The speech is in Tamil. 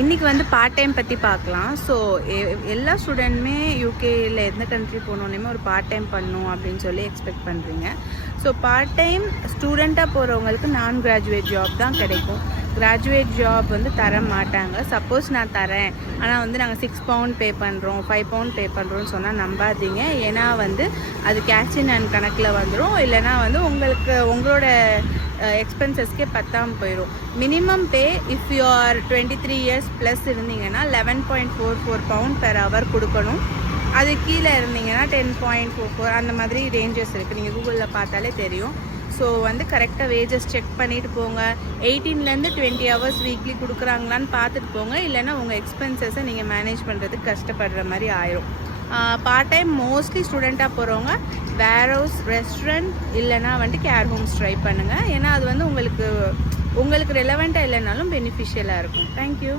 இன்றைக்கி வந்து பார்ட் டைம் பற்றி பார்க்கலாம். ஸோ எல்லா ஸ்டூடெண்ட்டுமே யூகேயில் எந்த கண்ட்ரி போனோன்னே ஒரு பார்ட் டைம் பண்ணணும் அப்படின்னு சொல்லி எக்ஸ்பெக்ட் பண்ணுறீங்க. ஸோ பார்ட் டைம் ஸ்டூடெண்ட்டாக போகிறவங்களுக்கு நான் கிராஜுவேட் ஜாப் தான் கிடைக்கும். கிராஜுவேட் ஜாப் வந்து தர மாட்டாங்க. சப்போஸ் நான் தரேன், ஆனால் வந்து நாங்கள் £6 பே பண்ணுறோம், £5 பே பண்ணுறோன்னு சொன்னால் நம்பாதீங்க. ஏன்னா வந்து அது கேஷ் இன் ஹேண்ட் கணக்கில் வந்துடும். இல்லைனா வந்து உங்களோட எக்ஸ்பென்சஸ்க்கே பத்தாமல் போயிடும். Minimum pay if you are 23 years plus இருந்தீங்கன்னா £11.44 பெர் ஹவர் கொடுக்கணும். அது கீழே இருந்தீங்கன்னா 10.44 அந்த மாதிரி ரேஞ்சஸ் இருக்குது. நீங்கள் கூகுளில் பார்த்தாலே தெரியும். ஸோ வந்து கரெக்டாக வேஜஸ் செக் பண்ணிவிட்டு போங்க. 18லேருந்து 20 ஹவர்ஸ் வீக்லி கொடுக்குறாங்களான்னு பார்த்துட்டு போங்க. இல்லைனா உங்கள் எக்ஸ்பென்சஸை நீங்கள் மேனேஜ் பண்ணுறதுக்கு கஷ்டப்படுற மாதிரி ஆயிரும். பார்ட் டைம் மோஸ்ட்லி ஸ்டூடெண்ட்டாக போகிறவங்க வேர் ஹவுஸ், ரெஸ்டாரண்ட் இல்லைனா வந்துட்டு கேர் ஹோம்ஸ் ட்ரை பண்ணுங்கள். ஏன்னா அது வந்து உங்களுக்கு ரெலவெண்ட்டாக இல்லைனாலும் பெனிஃபிஷியலாக இருக்கும். தேங்க்யூ.